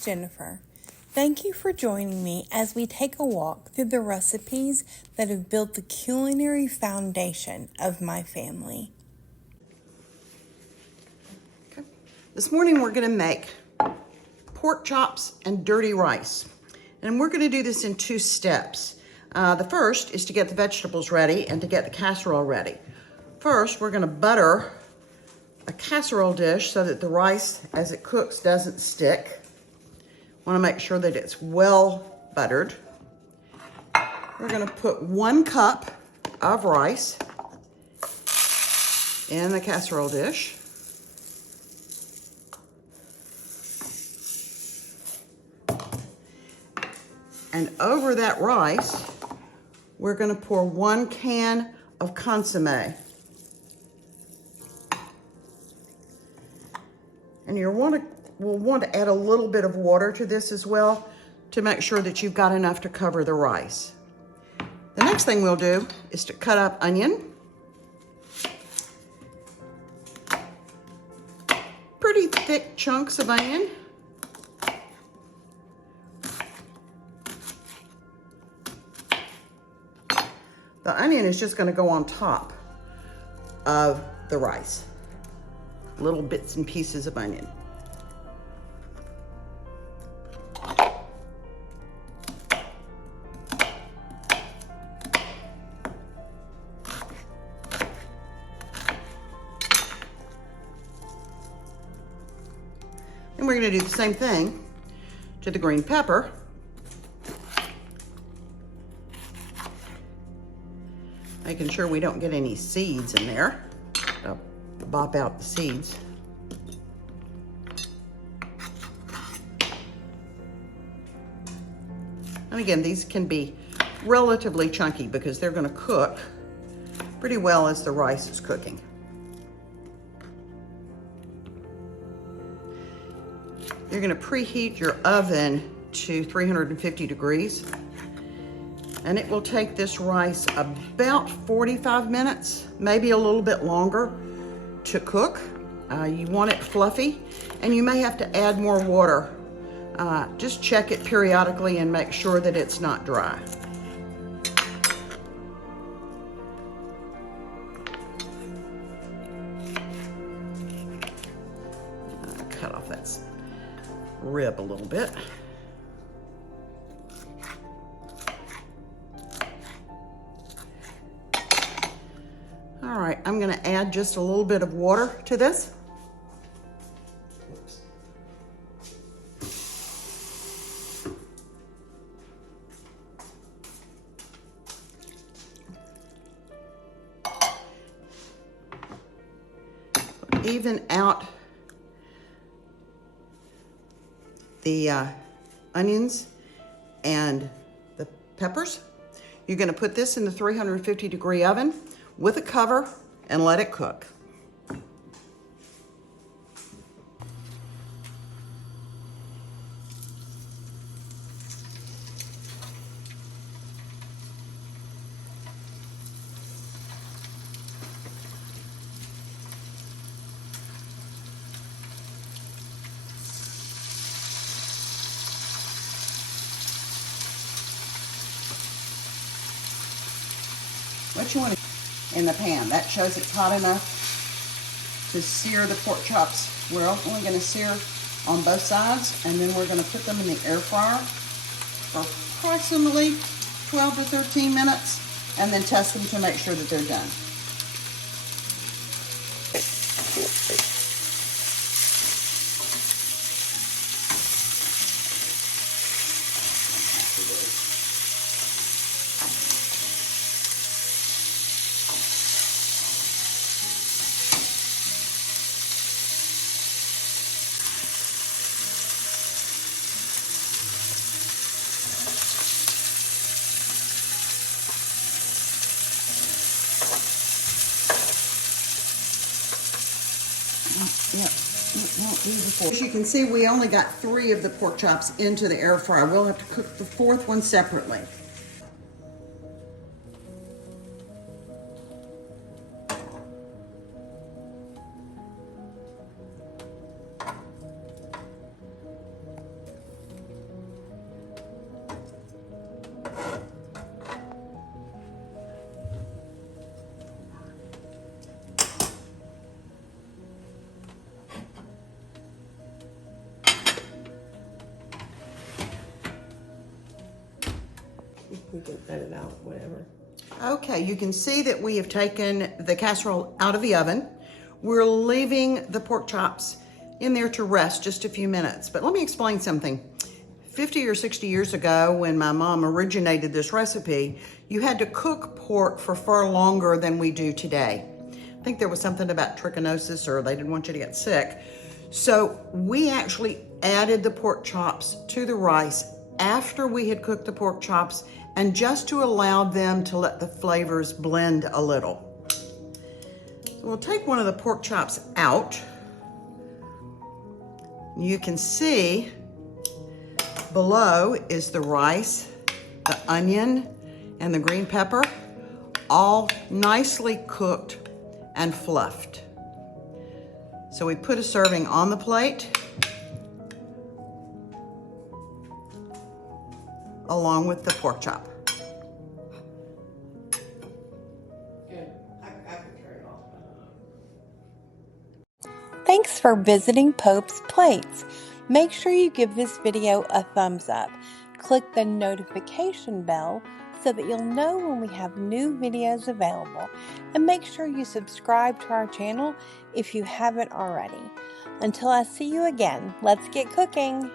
is Jennifer. Thank you for joining me as we take a walk through the recipes that have built the culinary foundation of my family. Okay. This morning we're going to make pork chops and dirty rice. And we're going to do this in 2 steps. The first is to get the vegetables ready and to get the casserole ready. First, we're going to butter a casserole dish so that the rice, as it cooks, doesn't stick. Want to make sure that it's well buttered. We're going to put 1 cup of rice in the casserole dish. And over that rice, we're going to pour 1 can of consommé. And you'll want to add a little bit of water to this as well to make sure that you've got enough to cover the rice. The next thing we'll do is to cut up onion. Pretty thick chunks of onion. The onion is just going to go on top of the rice. Little bits and pieces of onion. And we're going to do the same thing to the green pepper. Making sure we don't get any seeds in there. I'll bop out the seeds. And again, these can be relatively chunky because they're going to cook pretty well as the rice is cooking. You're going to preheat your oven to 350 degrees. And it will take this rice about 45 minutes, maybe a little bit longer to cook. You want it fluffy, and you may have to add more water. Just check it periodically and make sure that it's not dry. Cut off that rib a little bit. All right, I'm going to add just a little bit of water to this. Even out the onions and the peppers. You're going to put this in the 350-degree oven with a cover and let it cook. What you want in the pan, that shows it's hot enough to sear the pork chops. We're only going to sear on both sides, and then we're going to put them in the air fryer for approximately 12 to 13 minutes, and then test them to make sure that they're done. As you can see, we only got 3 of the pork chops into the air fryer. We'll have to cook the 4th one separately. We can edit out whatever. Okay, you can see that we have taken the casserole out of the oven. We're leaving the pork chops in there to rest just a few minutes. But let me explain something. 50 or 60 years ago, when my mom originated this recipe, you had to cook pork for far longer than we do today. I think there was something about trichinosis, or they didn't want you to get sick. So we actually added the pork chops to the rice after we had cooked the pork chops, and just to allow them to let the flavors blend a little. So we'll take one of the pork chops out. You can see below is the rice, the onion, and the green pepper, all nicely cooked and fluffed. So we put a serving on the plate along with the pork chop. Good. I can carry it off. Thanks for visiting Pope's Plates. Make sure you give this video a thumbs up. Click the notification bell so that you'll know when we have new videos available. And make sure you subscribe to our channel if you haven't already. Until I see you again, let's get cooking.